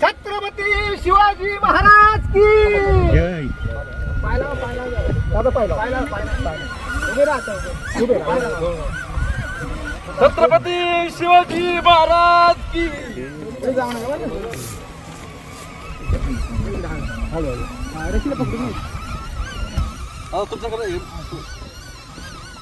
छत्रपती शिवाजी महाराज की! छत्रपती शिवाजी महाराज की! पुढे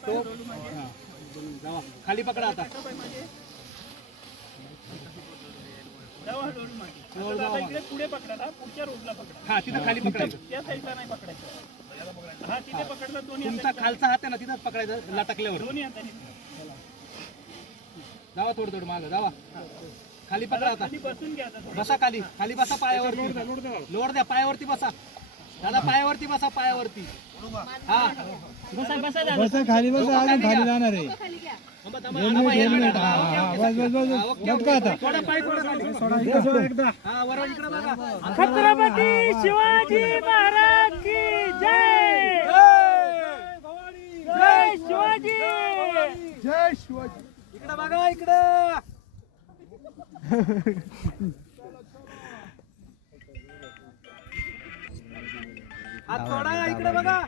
तो जावा. खाली पकडा आता पुढे पकडा पुढच्या रोडला पकडा हा तिथं खाली पकडायचं त्या साईडला नाही पकडायचं हा तिथे पकडला दोन्ही तुमचा खालचा हात आहे ना तिथं पकडायचं लटकल्यावर दोन्ही हाताने जावा थोडं थोडं मागं जावा. खाली पकडा आता. खाली बसून घ्या आता. थोडं. बसा खाली खाली बसा पायावरती. लोड द्या पायावरती बसा. दादा पायावरती बसा पायावरती. हा. बसा बसा दादा. बसा खाली बसा खाली जाणार आहे. छत्रपती शिवाजी महाराज की जय! जय शिवाजी! जय शिवाजी. बघा इकडे. थोडा इकडे बघा.